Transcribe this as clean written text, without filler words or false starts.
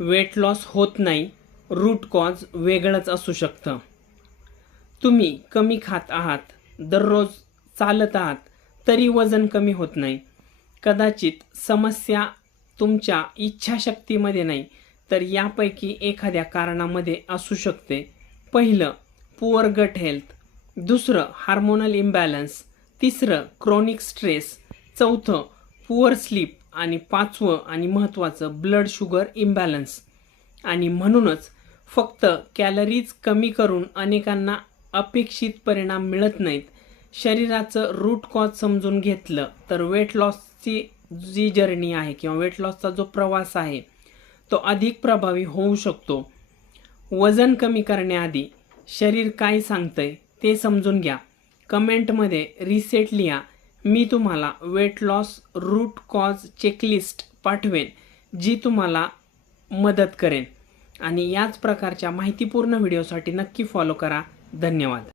Weight loss होत नाही, route cause वेगळंच असू शकतं. तुम्ही कमी खात आहात, दररोज चालत आहात, तरी वजन कमी होत नाही. कदाचित समस्या तुमच्या इच्छाशक्तीमध्ये नाही, तर यापैकी एखाद्या कारणामध्ये असू शकते. पहिलं, पुअर गट हेल्थ. दुसरं, हार्मोनल इम्बॅलन्स. तिसरं, क्रोनिक स्ट्रेस. चौथं, पुअर स्लीप. आणि पाचवं आणि महत्त्वाचं, ब्लड शुगर इम्बॅलन्स. आणि म्हणूनच फक्त कॅलरीज कमी करून अनेकांना अपेक्षित परिणाम मिळत नाहीत. शरीराचं रूट कॉज समजून घेतलं तर वेट लॉसची जी जर्नी आहे किंवा वेट लॉसचा जो प्रवास आहे तो अधिक प्रभावी होऊ शकतो. वजन कमी करण्याआधी शरीर काय सांगतंय ते समजून घ्या. कमेंटमध्ये रिसेट लिहा. मी तुम्हाला weight loss root cause checklist पाठवेन, जी तुम्हाला मदत करेन. आणि याच प्रकारच्या माहितीपूर्ण व्हिडिओसाठी नक्की फॉलो करा. धन्यवाद.